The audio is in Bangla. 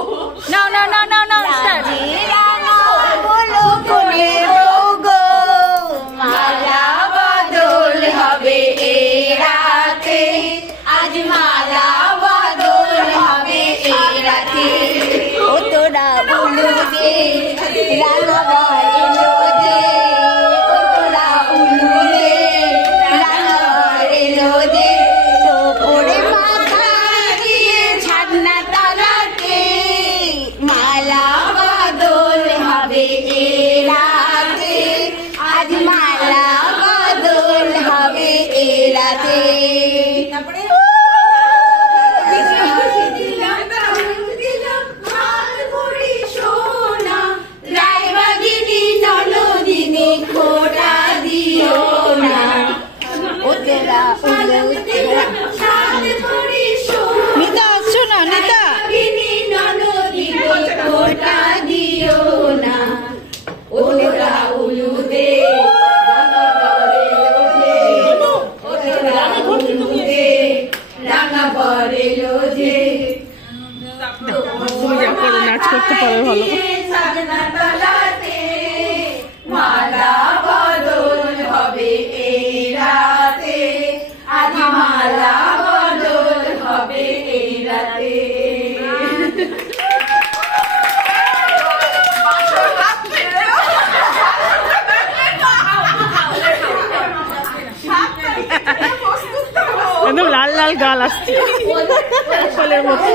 No, no, no, no, no. Start. মালা বদল হবে এই রাতে, আজ মালা বদল হবে এই রাতে। ও তোরা উলু দে রাঙা এলো দে, ও তোরা উলু দে রাঙা এলো দে। ওপরে মাথা দিয়ে ছাদনা তলাতে মালা বদল হবে এই রাতে, আজ মালা বদল হবে এই রাতে। খোটা দিও না, ও তোরা নিতা আসছো না, নিতা খোটা দিও না, ও তোরা উলু দে রাঙা বরেলো যে। নাচ করতে পারে ভালো। মালা বদল হবে এই রাতে, আজ মালা বদল হবে এই রাতে। একদম লাল লাল গাল আসছে ফলের মতো।